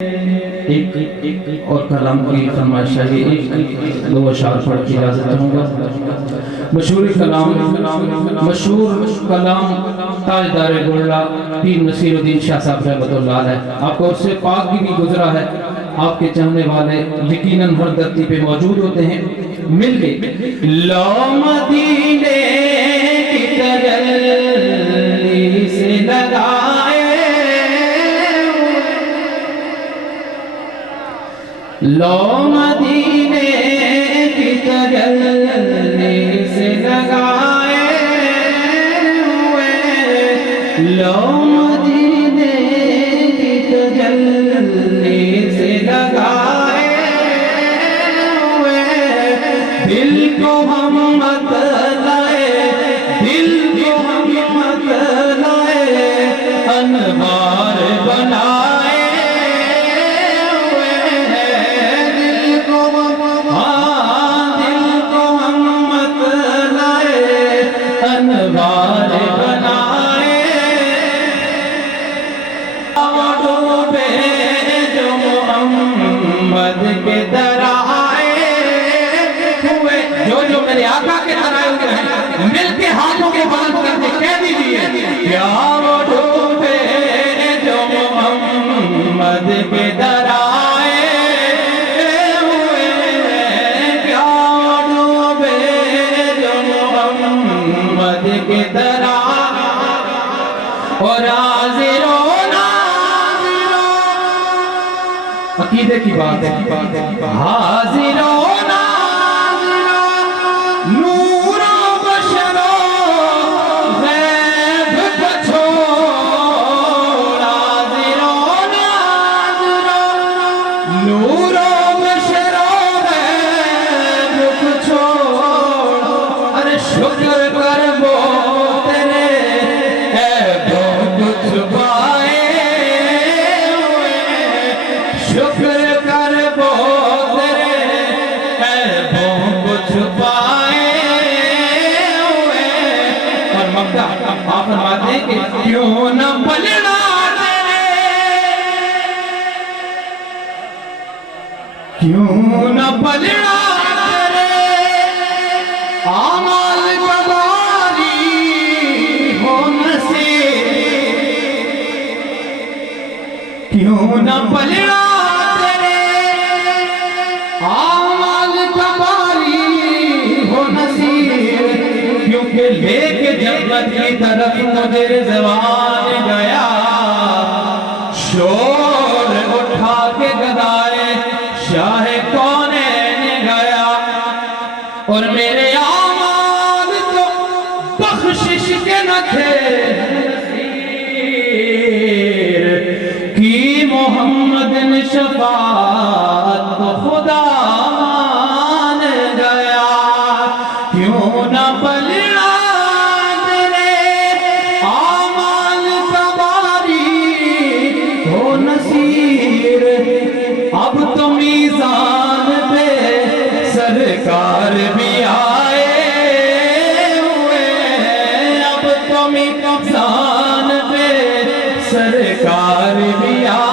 ایک اور کلام کی فرمائش ہے، ایک دو اشعار پڑھ کے اجازت چاہوں گا۔ مشہور کلام تاجدار گولڑا پیر نصیر الدین شاہ صاحب رحمۃ اللہ علیہ، آپ کو اس سے پاک بھی گزرا ہے، آپ کے چاہنے والے یقیناً ہر دھرتی پہ موجود ہوتے ہیں۔ مل کے لو مدینے کی تجلی سے لگائے، لو مدینے کی تجلی سے لگائے ہوئے، لو مدینے کی تجلی سے لگائے ہوئے، دل کو ہم مت لائے، دل کو ہم مت لائے، انوار بنائے کے در آئے ہوئے، جو میرے آقا کے در آئے ہوئے ہیں، مل کے ہاتھوں کے بلند کر کے کہہ دیجئے، کیا وہ ڈوبے جو محمد کے در آئے ہوئے ہیں، کیا وہ ڈوبے جو محمد کے در آئے، اور حاضر و عقیدے کی بات ہے، حاضر و ناظر نور و بشر و غیب کو چھوڑ، حاضر و ناظر نور و بشر و غیب کو چھوڑ، ارے شکر کر وہ تیرے عیبوں کو چھپائے، شکر کر وہ تیرے عیبوں کو چھپائے ہوئے، اور مقدہ آپ فرماتے ہیں کہ کیوں نہ پلڑا تیرے، کیوں نہ پلڑا تیرے اعمال کا باری ہو نصیب، کیوں نہ پلڑا آمال کباری ہو نصیب، کیونکہ لے کے جنت کی طرف مجھے رضوان گیا، شور اٹھا کے گدائے شاہ کونین گیا، اور میرے آمال تو بخشش کے نہ تھے کی محمد نے شفاعت تو خدا مان گیا، کیوں نہ پلڑا تیرے اعمال کا باری ہو نصیر، اب تو میزان پہ سرکار بھی آئے ہوئے، اب تو میزان پہ سرکار بھی آئے